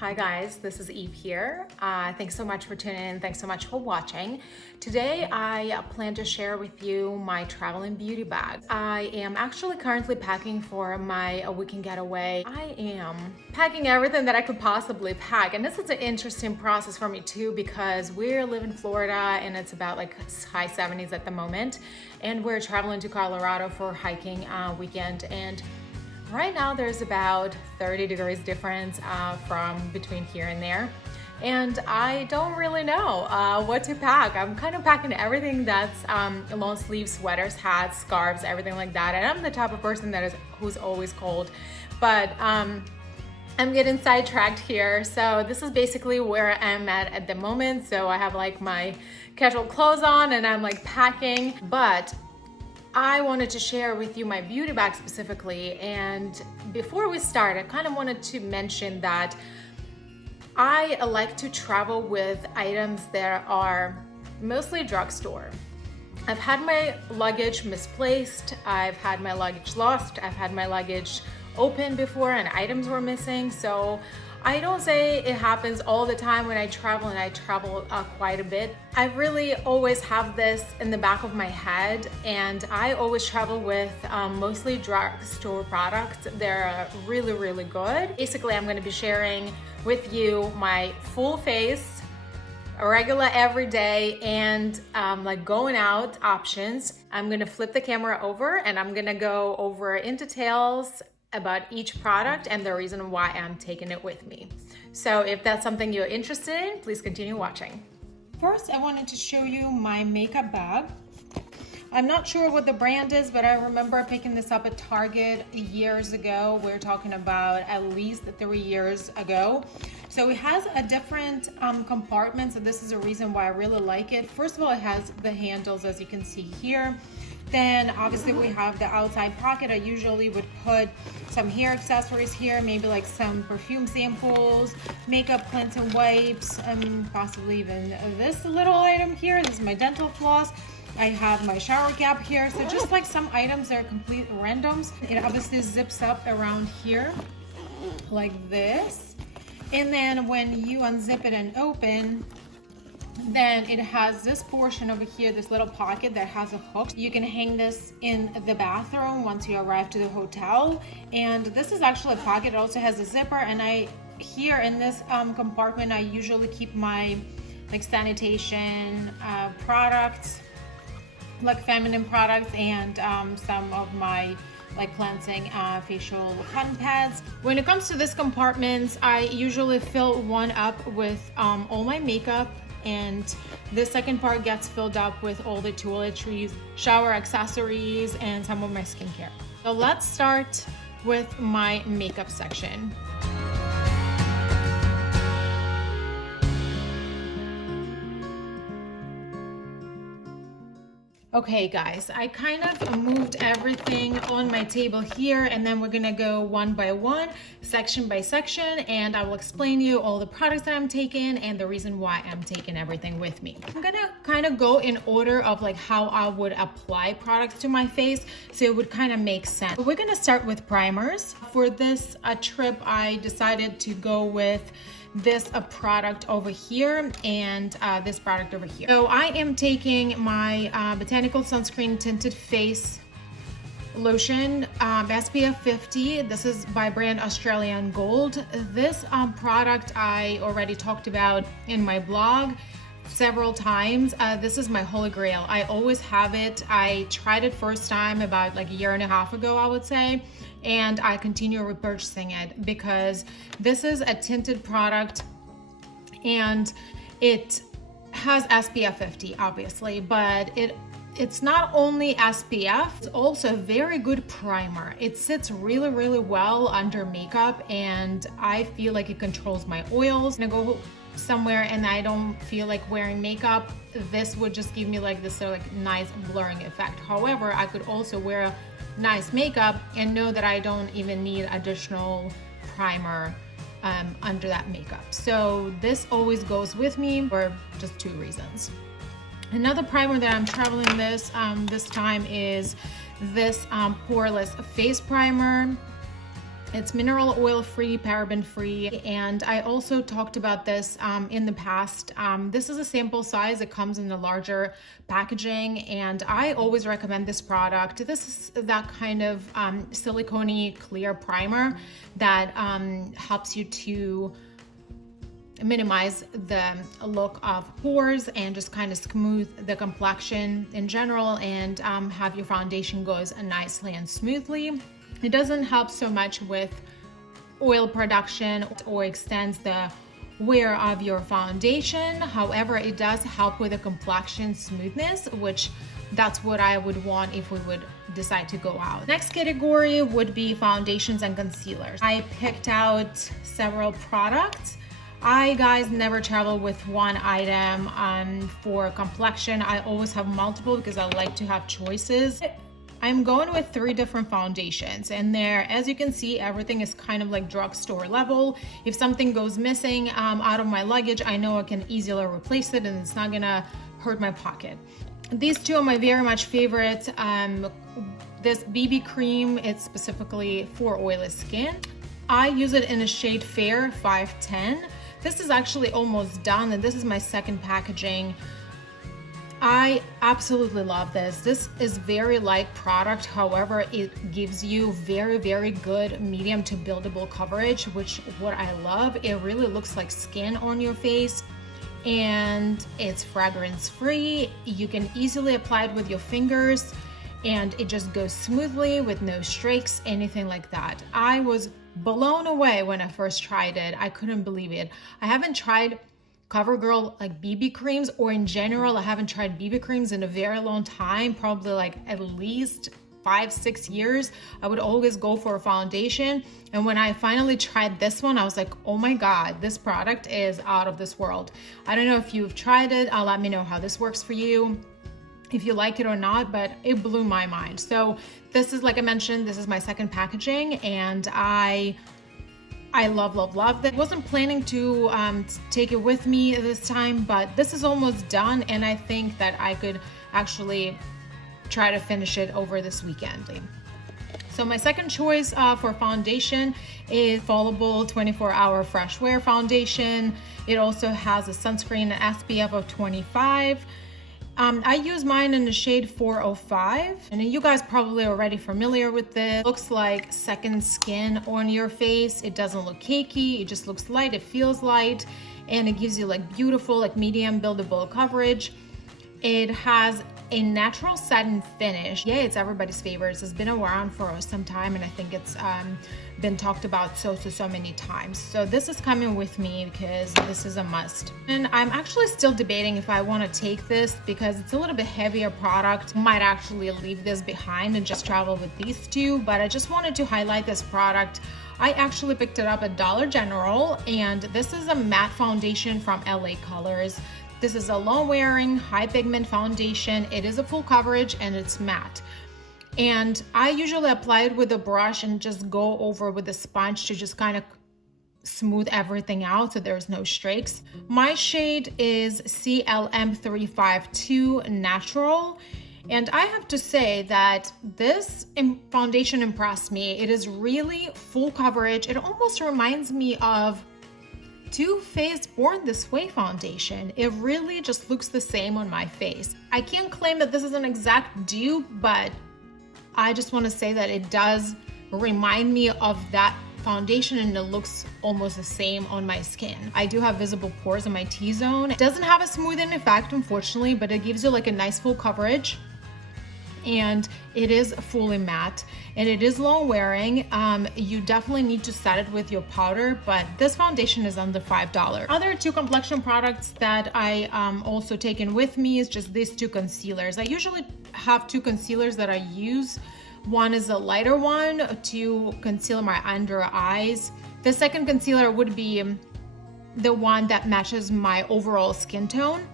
Hi guys, this is Eve here. Thanks so much for tuning in. Thanks so much for watching. Today I plan to share with you my travel and beauty bag. I am actually currently packing for my weekend getaway. I am packing everything that I could possibly pack, and this is an interesting process for me too because we live in Florida and it's about like high 70s at the moment, and we're traveling to Colorado for hiking weekend. And right now there's about 30 degrees difference from between here and there. And I don't really know what to pack. I'm kind of packing everything that's long sleeve sweaters, hats, scarves, everything like that. And I'm the type of person who's always cold. But I'm getting sidetracked here. So this is basically where I'm at the moment. So I have like my casual clothes on and I'm like packing. But I wanted to share with you my beauty bag specifically, and before we start, I kind of wanted to mention that I like to travel with items that are mostly drugstore. I've had my luggage misplaced, I've had my luggage lost, I've had my luggage open before and items were missing, so I don't say it happens all the time when I travel, and I travel quite a bit. I really always have this in the back of my head, and I always travel with mostly drugstore products. They're really, really good. Basically, I'm gonna be sharing with you my full face, regular everyday, and like going out options. I'm gonna flip the camera over and I'm gonna go over in details about each product and the reason why I'm taking it with me. So if that's something you're interested in, please continue watching. First, I wanted to show you my makeup bag. I'm not sure what the brand is, but I remember picking this up at Target years ago. We're talking about at least 3 years ago. So it has a different compartment, so this is a reason why I really like it. First of all, it has the handles, as you can see here. Then obviously we have the outside pocket. I usually would put some hair accessories here, maybe like some perfume samples, makeup cleansing wipes, and possibly even this little item here. This is my dental floss. I have my shower cap here. So just like some items that are complete randoms. It obviously zips up around here like this. And then when you unzip it and open, then it has this portion over here, this little pocket that has a hook. You can hang this in the bathroom once you arrive to the hotel. And this is actually a pocket. It also has a zipper. And here in this compartment, I usually keep my like sanitation products, like feminine products, and some of my like cleansing facial cotton pads. When it comes to this compartment, I usually fill one up with all my makeup, and the second part gets filled up with all the toiletries, shower accessories, and some of my skincare. So let's start with my makeup section. Okay guys, I kind of moved everything on my table here, and then we're gonna go one by one, section by section, and I will explain you all the products that I'm taking and the reason why I'm taking everything with me. I'm gonna kind of go in order of like how I would apply products to my face, so it would kind of make sense. But we're gonna start with primers. For this trip, I decided to go with this product over here and this product over here. So I am taking my Botanical Sunscreen Tinted Face Lotion, SPF 50. This is by brand Australian Gold. This product I already talked about in my blog several times. This is my holy grail. I always have it. I tried it first time about like a year and a half ago, I would say, and I continue repurchasing it because this is a tinted product and it has SPF 50 obviously, but it's not only SPF, it's also a very good primer. It sits really, really well under makeup, and I feel like it controls my oils. When I go somewhere and I don't feel like wearing makeup, this would just give me like this sort of like nice blurring effect. However, I could also wear nice makeup and know that I don't even need additional primer under that makeup. So this always goes with me for just 2 reasons. Another primer that I'm traveling this time is this poreless face primer. It's mineral oil free, paraben free, and I also talked about this in the past. This is a sample size. It comes in the larger packaging, and I always recommend this product. This is that kind of silicone clear primer that helps you to minimize the look of pores and just kind of smooth the complexion in general, and have your foundation goes nicely and smoothly. It doesn't help so much with oil production or extends the wear of your foundation. However, it does help with the complexion smoothness, which that's what I would want if we would decide to go out. Next category would be foundations and concealers. I picked out several products. I, guys, never travel with one item for complexion. I always have multiple because I like to have choices. I'm going with 3 different foundations, and there, as you can see, everything is kind of like drugstore level. If something goes missing out of my luggage, I know I can easily replace it and it's not gonna hurt my pocket. These 2 are my very much favorite. This BB cream, it's specifically for oily skin. I use it in a shade Fair 510. This is actually almost done, and this is my second packaging. I absolutely love this. This is very light product. However, it gives you very, very good medium to buildable coverage, which what I love. It really looks like skin on your face, and it's fragrance free. You can easily apply it with your fingers, and it just goes smoothly with no streaks, anything like that. I was blown away when I first tried it. I couldn't believe it. I haven't tried CoverGirl like BB creams, or in general, I haven't tried BB creams in a very long time, probably like at least 5-6 years. I would always go for a foundation, and when I finally tried this one, I was like, oh my god, this product is out of this world. I don't know if you've tried it. Let me know how this works for you, if you like it or not, but it blew my mind. So this is, like I mentioned, this is my second packaging, and I love that. I wasn't planning to take it with me this time, but this is almost done, and I think that I could actually try to finish it over this weekend. So my second choice for foundation is Fallable 24-Hour Fresh Wear Foundation. It also has a sunscreen and SPF of 25. I use mine in the shade 405, and you guys probably already familiar with this. It looks like second skin on your face. It doesn't look cakey, it just looks light, it feels light, and it gives you like beautiful, like medium buildable coverage. It has a natural satin finish. Yeah, it's everybody's favorites. It's been around for some time, and I think it's been talked about so many times. So this is coming with me because this is a must. And I'm actually still debating if I want to take this because it's a little bit heavier product. Might actually leave this behind and just travel with these 2, but I just wanted to highlight this product. I actually picked it up at Dollar General, and this is a matte foundation from LA Colors. This is a long wearing, high pigment foundation. It is a full coverage and it's matte. And I usually apply it with a brush and just go over with a sponge to just kind of smooth everything out so there's no streaks. My shade is CLM352 Natural. And I have to say that this foundation impressed me. It is really full coverage. It almost reminds me of Too Faced Born This Way foundation. It really just looks the same on my face. I can't claim that this is an exact dupe, but I just want to say that it does remind me of that foundation, and it looks almost the same on my skin. I do have visible pores in my T-zone. It doesn't have a smoothing effect, unfortunately, but it gives you like a nice full coverage. And it is fully matte, and it is long wearing. You definitely need to set it with your powder, but this foundation is under $5. Other 2 complexion products that I also taken with me is just these 2 concealers. I usually have 2 concealers that I use. One is a lighter one to conceal my under eyes. The second concealer would be the one that matches my overall skin tone,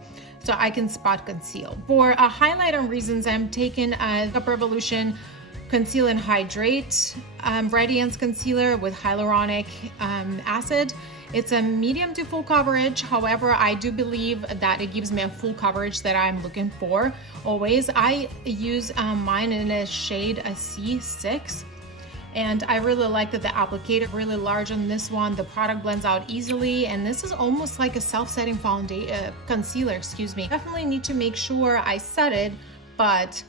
so I can spot conceal. For a highlight and reasons, I'm taking a Up Revolution Conceal and Hydrate Radiance Concealer with hyaluronic acid. It's a medium to full coverage. However, I do believe that it gives me a full coverage that I'm looking for always. I use mine in a shade C6. And I really like that the applicator really large on this one. The product blends out easily, and this is almost like a self-setting foundation concealer, excuse me. Definitely need to make sure I set it, but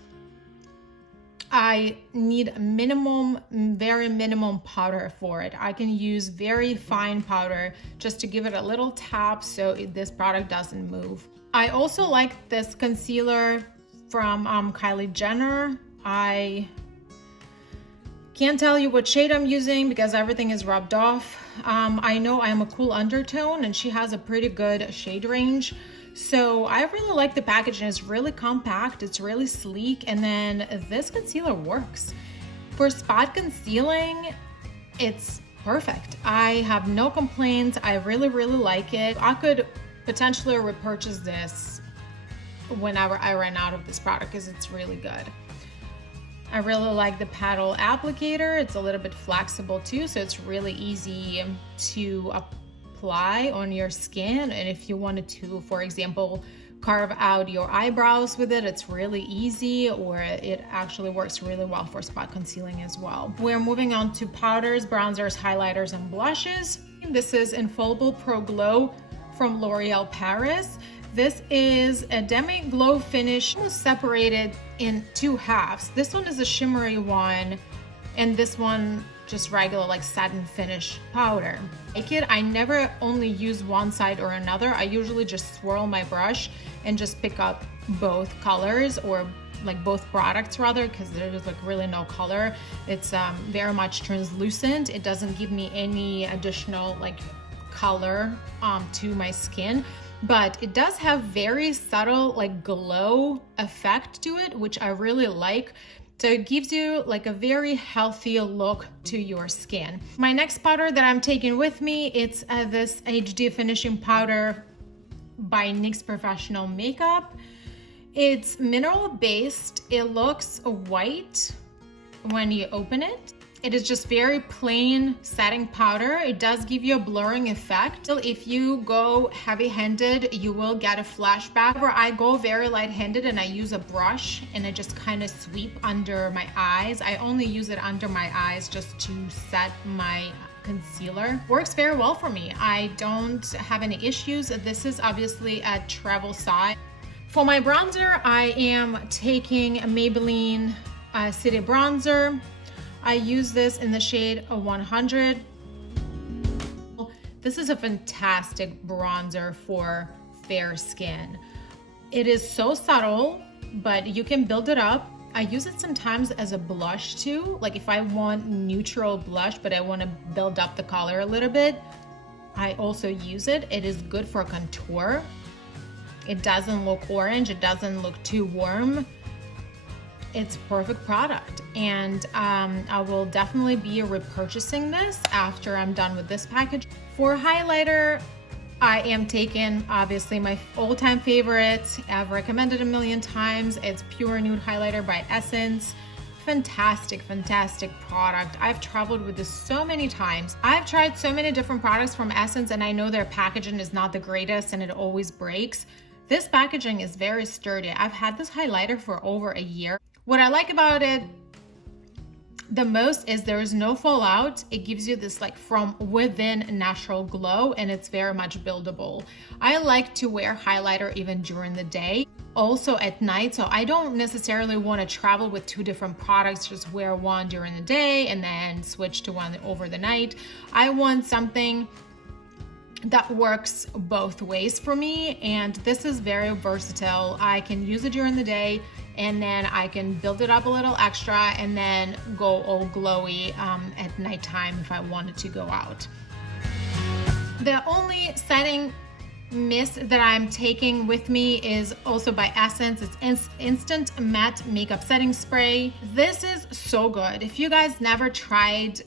I need minimum, very minimum powder for it. I can use very fine powder just to give it a little tap so this product doesn't move. I also like this concealer from Kylie Jenner. I can't tell you what shade I'm using because everything is rubbed off. I know I am a cool undertone and she has a pretty good shade range. So I really like the packaging. It's really compact, it's really sleek, and then this concealer works. For spot concealing, it's perfect. I have no complaints. I really, really like it. I could potentially repurchase this whenever I run out of this product because it's really good. I really like the paddle applicator. It's a little bit flexible too, so it's really easy to apply on your skin. And if you wanted to, for example, carve out your eyebrows with it, it's really easy, or it actually works really well for spot concealing as well. We're moving on to powders, bronzers, highlighters, and blushes. This is Infallible Pro Glow from L'Oreal Paris. This is a demi glow finish, almost separated in two halves. This one is a shimmery one, and this one just regular like satin finish powder. I never only use one side or another. I usually just swirl my brush and just pick up both colors, or like both products rather, because there's like really no color. It's very much translucent. It doesn't give me any additional like color to my skin, but it does have very subtle like glow effect to it, which I really like. So it gives you like a very healthy look to your skin. My next powder that I'm taking with me, it's this HD finishing powder by NYX Professional Makeup. It's mineral based. It looks white when you open it. It is just very plain setting powder. It does give you a blurring effect. So if you go heavy-handed, you will get a flashback. However, I go very light-handed and I use a brush and I just kind of sweep under my eyes. I only use it under my eyes just to set my concealer. Works very well for me. I don't have any issues. This is obviously a travel size. For my bronzer, I am taking a Maybelline City Bronzer. I use this in the shade 100. This is a fantastic bronzer for fair skin. It is so subtle, but you can build it up. I use it sometimes as a blush too. Like if I want neutral blush, but I want to build up the color a little bit, I also use it. It is good for contour. It doesn't look orange. It doesn't look too warm. It's a perfect product, and I will definitely be repurchasing this after I'm done with this package. For highlighter, I am taking obviously my all-time favorite. I've recommended a million times. It's Pure Nude Highlighter by Essence. Fantastic, fantastic product. I've traveled with this so many times. I've tried so many different products from Essence, and I know their packaging is not the greatest and it always breaks. This packaging is very sturdy. I've had this highlighter for over a year. What I like about it the most is there is no fallout. It gives you this like from within natural glow, and it's very much buildable. I like to wear highlighter even during the day, also at night, so I don't necessarily want to travel with two different products, just wear one during the day and then switch to one over the night. I want something that works both ways for me, and this is very versatile. I can use it during the day, and then I can build it up a little extra and then go all glowy at nighttime if I wanted to go out. The only setting mist that I'm taking with me is also by Essence. It's Instant Matte Makeup Setting Spray. This is so good. If you guys never tried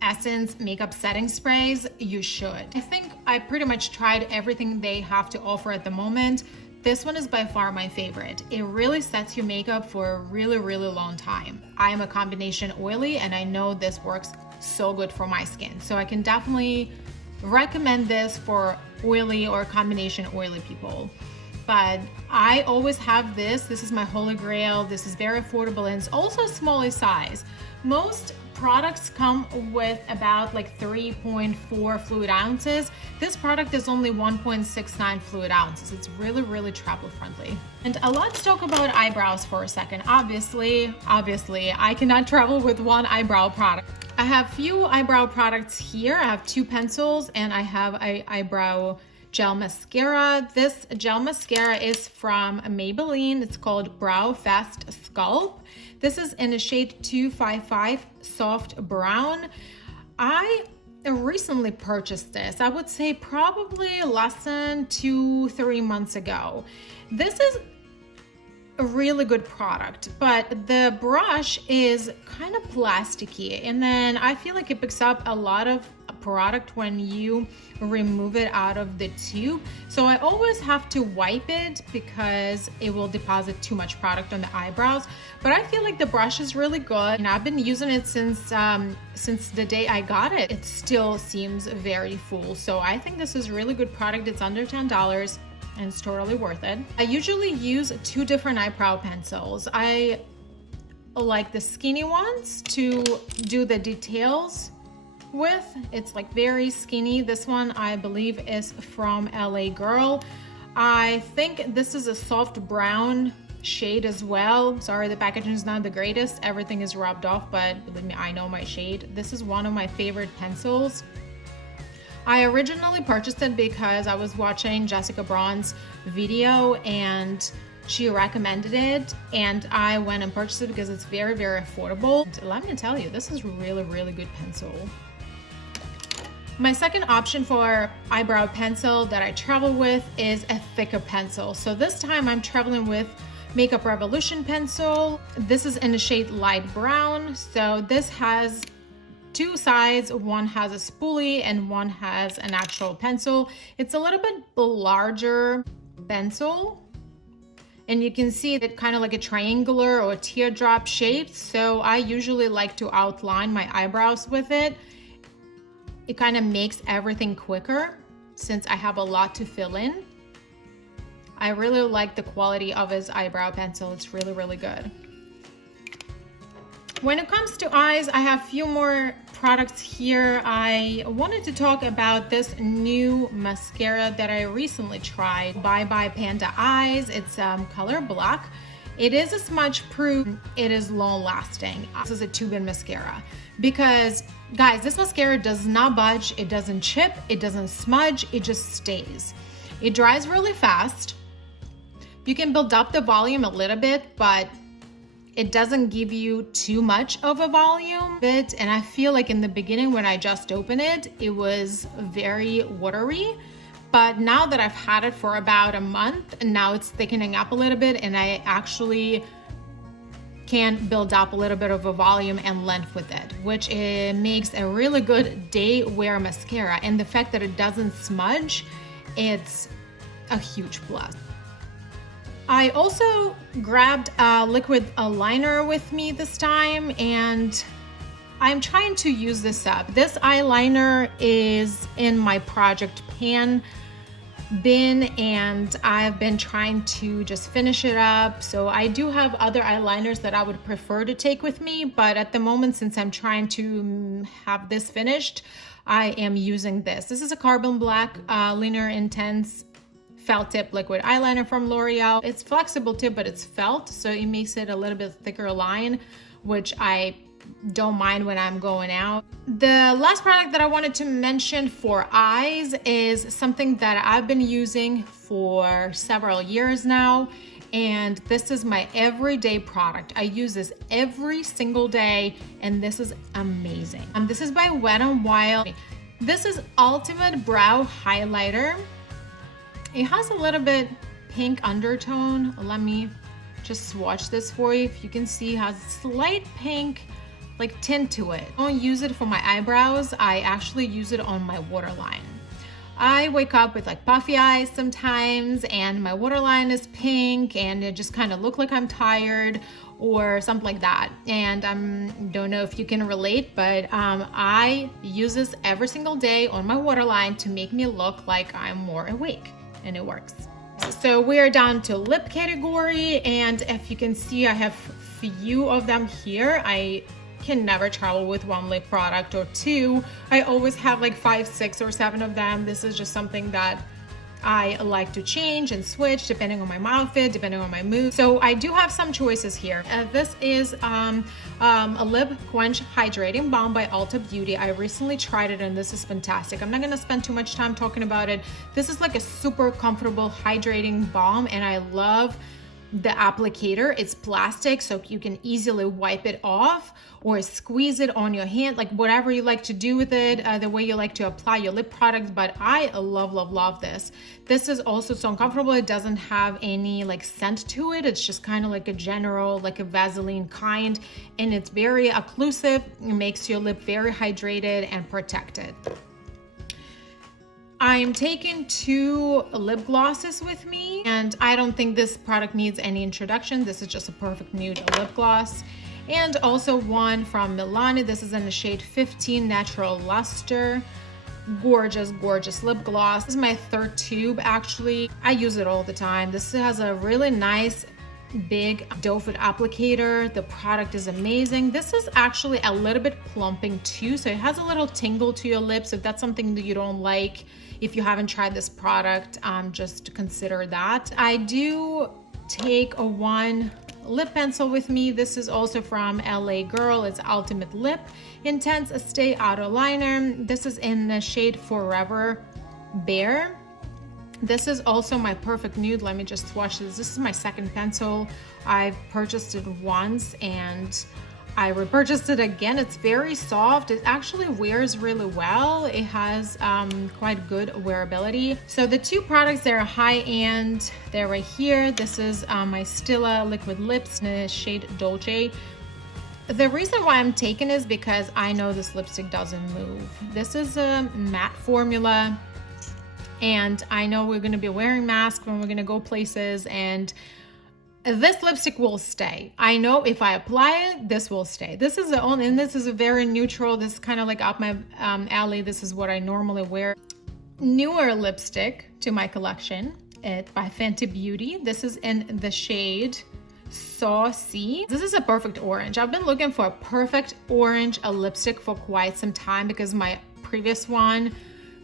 Essence makeup setting sprays, you should. I think I pretty much tried everything they have to offer at the moment. This one is by far my favorite. It really sets your makeup for a really, really long time. I am a combination oily, and I know this works so good for my skin. So I can definitely recommend this for oily or combination oily people. but I always have this. This is my holy grail. This is very affordable, and it's also a smaller size. Most products come with about like 3.4 fluid ounces. This product is only 1.69 fluid ounces. It's really, really travel friendly. And let's talk about eyebrows for a second. Obviously, I cannot travel with one eyebrow product. I have few eyebrow products here. I have 2 pencils and I have a eyebrow gel mascara. This gel mascara is from Maybelline. It's called Brow Fast Sculpt. This is in a shade 255 soft brown. I recently purchased this. I would say probably less than 2-3 months ago. This is a really good product, but the brush is kind of plasticky, and then I feel like it picks up a lot of product when you remove it out of the tube. So I always have to wipe it because it will deposit too much product on the eyebrows. But I feel like the brush is really good, and I've been using it since the day I got it. It still seems very full. So I think this is a really good product. It's under $10 and it's totally worth it. I usually use 2 different eyebrow pencils. I like the skinny ones to do the details with. It's like very skinny. This one I believe is from LA Girl. I think this is a soft brown shade as well. Sorry, the packaging is not the greatest. Everything is rubbed off, but believe me, I know my shade. This is one of my favorite pencils. I originally purchased it because I was watching Jessica Braun's video and she recommended it, and I went and purchased it because it's very, very affordable. And let me tell you, this is really, really good pencil. My second option for eyebrow pencil that I travel with is a thicker pencil. So this time I'm traveling with Makeup Revolution pencil. This is in the shade light brown. So this has 2 sides. One has a spoolie and one has an actual pencil. It's a little bit larger pencil, and you can see it kind of like a triangular or teardrop shape. So I usually like to outline my eyebrows with it. It kind of makes everything quicker since I have a lot to fill in. I really like the quality of his eyebrow pencil. It's really, really good. When it comes to eyes, I have a few more products here. I wanted to talk about this new mascara that I recently tried, Bye Bye Panda Eyes. It's color black. It is a smudge proof. It is long lasting. This is a tube-in mascara because, guys, this mascara does not budge. It doesn't chip. It doesn't smudge. It just stays. It dries really fast. You can build up the volume a little bit, but it doesn't give you too much of a volume. And I feel like in the beginning when I just opened it, it was very watery. But now that I've had it for about a month, now it's thickening up a little bit, and I actually can build up a little bit of a volume and length with it, which makes a really good day wear mascara. And the fact that it doesn't smudge, it's a huge plus. I also grabbed a liquid liner with me this time, and I'm trying to use this up. This eyeliner is in my project pan bin, and I've been trying to just finish it up. So I do have other eyeliners that I would prefer to take with me, but at the moment, since I'm trying to have this finished, I am using this. This is a Carbon Black Linear Intense felt tip liquid eyeliner from L'Oreal. It's flexible tip, but it's felt, so it makes it a little bit thicker line, which I don't mind when I'm going out. The last product that I wanted to mention for eyes is something that I've been using for several years now, and this is my everyday product. I use this every single day, and this is amazing. This is by Wet n Wild. This is Ultimate Brow Highlighter. It has a little bit pink undertone. Let me just swatch this for you. If you can see, it has a slight pink like tint to it. I don't use it for my eyebrows. I actually use it on my waterline. I wake up with like puffy eyes sometimes, and my waterline is pink, and it just kind of look like I'm tired or something like that. And I don't know if you can relate, but I use this every single day on my waterline to make me look like I'm more awake. And it works. So we are down to lip category, and if you can see, I have few of them here. I can never travel with one lip product or two. I always have like 5, 6, or 7 of them. This is just something that I like to change and switch depending on my outfit, depending on my mood. So I do have some choices here. This is a Lip Quench Hydrating Balm by Ulta Beauty. I recently tried it and this is fantastic. I'm not gonna spend too much time talking about it. This is like a super comfortable hydrating balm, and I love the applicator. It's plastic, so you can easily wipe it off or squeeze it on your hand, like whatever you like to do with it, the way you like to apply your lip product. But I love this. This is also so comfortable. It doesn't have any like scent to it. It's just kind of like a general, like a Vaseline kind, and it's very occlusive. It makes your lip very hydrated and protected. I'm taking 2 lip glosses with me, and I don't think this product needs any introduction. This is just a perfect nude lip gloss. And also one from Milani. This is in the shade 15 Natural Luster. Gorgeous lip gloss. This is my 3rd tube actually. I use it all the time. This has a really nice big doe foot applicator. The product is amazing. This is actually a little bit plumping too, so it has a little tingle to your lips. If that's something that you don't like, if you haven't tried this product, just consider that. I do take a 1 lip pencil with me. This is also from LA Girl. It's Ultimate Lip Intense Stay Outer Liner. This is in the shade Forever Bare. This is also my perfect nude. Let me just swatch this. This is my 2nd pencil. I've purchased it once and I repurchased it again. It's very soft. It actually wears really well. It has quite good wearability. So the 2 products, they're high-end. They're right here. This is my Stila Liquid Lips in the shade Dolce. The reason why I'm taking is because I know this lipstick doesn't move. This is a matte formula, and I know we're gonna be wearing masks when we're gonna go places, and this lipstick will stay. I know if I apply it, this will stay. This is the only, and this is a very neutral. This is kind of like up my alley. This is what I normally wear. Newer lipstick to my collection, by Fenty Beauty. This is in the shade Saucy. This is a perfect orange. I've been looking for a perfect orange lipstick for quite some time because my previous one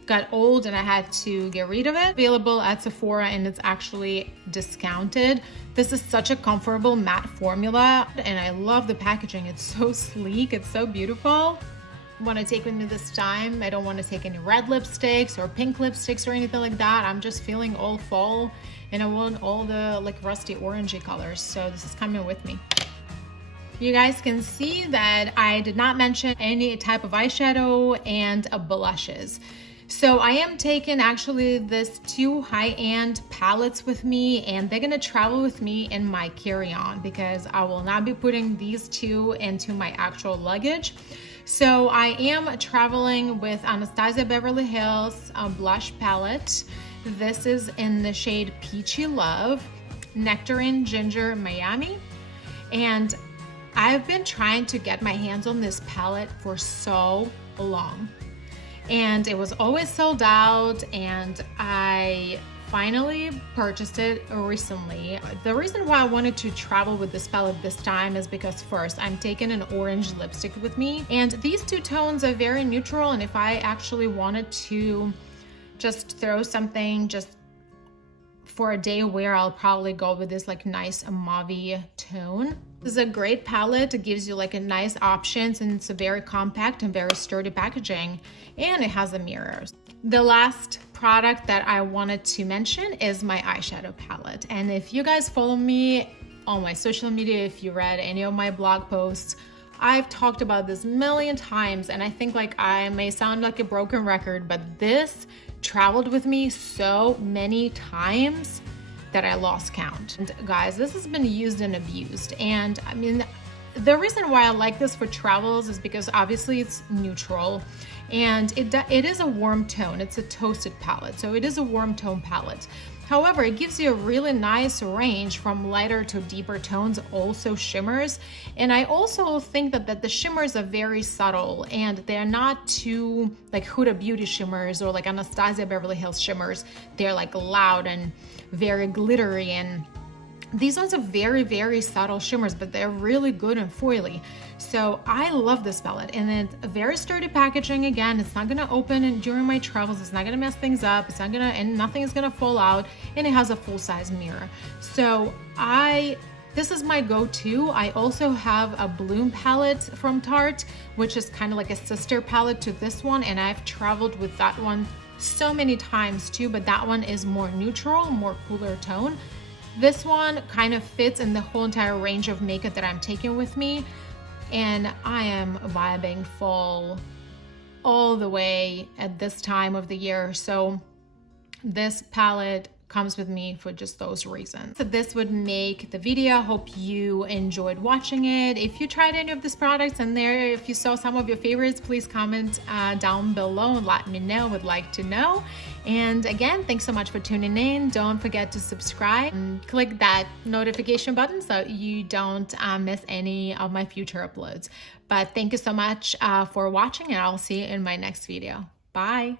got old and I had to get rid of it. Available at Sephora, and it's actually discounted. This is such a comfortable matte formula, and I love the packaging. It's so sleek, it's so beautiful. Want to take with me this time. I don't want to take any red lipsticks or pink lipsticks or anything like that. I'm just feeling all fall, and I want all the like rusty orangey colors, so this is coming with me. You guys can see that I did not mention any type of eyeshadow and blushes. So I am taking actually this 2 high-end palettes with me, and they're gonna travel with me in my carry-on because I will not be putting these 2 into my actual luggage. So I am traveling with Anastasia Beverly Hills blush palette. This is in the shade Peachy Love, Nectarine Ginger Miami. And I've been trying to get my hands on this palette for so long, and it was always sold out, and I finally purchased it recently. The reason why I wanted to travel with this palette this time is because first, I'm taking an orange lipstick with me, and these 2 tones are very neutral, and if I actually wanted to just throw something just for a day wear, I'll probably go with this like nice mauve tone. This is a great palette. It gives you like a nice options, and it's a very compact and very sturdy packaging, and it has a mirror. The last product that I wanted to mention is my eyeshadow palette. And if you guys follow me on my social media, if you read any of my blog posts, I've talked about this a million times, and I think like I may sound like a broken record, but this traveled with me so many times that I lost count. And guys, this has been used and abused. And I mean, the reason why I like this for travels is because obviously it's neutral. and it is a warm tone. It's a toasted palette, so it is a warm tone palette. However, it gives you a really nice range from lighter to deeper tones, also shimmers. And I also think that the shimmers are very subtle and they're not too like Huda Beauty shimmers or like Anastasia Beverly Hills shimmers. They're like loud and very glittery, and these ones are very, very subtle shimmers, but they're really good and foily. So I love this palette, and it's a very sturdy packaging. Again, it's not gonna open during my travels. It's not gonna mess things up. It's not gonna, and nothing is gonna fall out. And it has a full-size mirror. So this is my go-to. I also have a Bloom palette from Tarte, which is kind of like a sister palette to this one, and I've traveled with that one so many times too, but that one is more neutral, more cooler tone. This one kind of fits in the whole entire range of makeup that I'm taking with me, and I am vibing fall all the way at this time of the year. So this palette comes with me for just those reasons. So this would make the video. Hope you enjoyed watching it. If you tried any of these products and if you saw some of your favorites, please comment down below and let me know. Would like to know. And again, thanks so much for tuning in. Don't forget to subscribe and click that notification button so you don't miss any of my future uploads. But thank you so much for watching, and I'll see you in my next video. Bye.